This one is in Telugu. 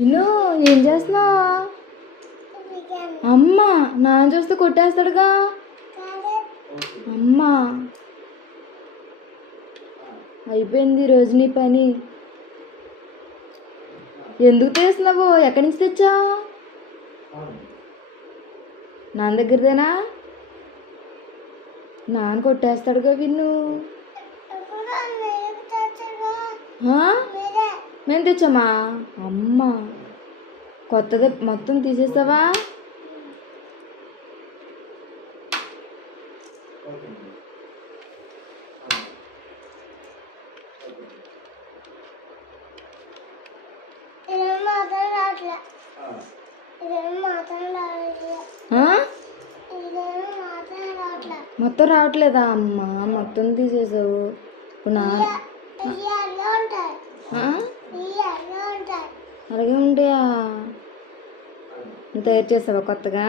విను ఏం చేస్తున్నావు? అమ్మ నాన్న చూస్తే కొట్టేస్తాడుగా. అమ్మా. అయిపోయింది ఈ రోజు నీ పని. ఎందుకు తీస్తున్నావు? ఎక్కడి నుంచి తెచ్చావు? నాన్న దగ్గరదేనా? నాన్న కొట్టేస్తాడుగా విన్ను? మేము తెచ్చామా? అమ్మ. కొత్తది మొత్తం తీసేస్తావా మొత్తం రావట్లేదా? అమ్మ మొత్తం తీసేసావు. ఇప్పుడు నా నుండి తయారు చేసావా కొత్తగా?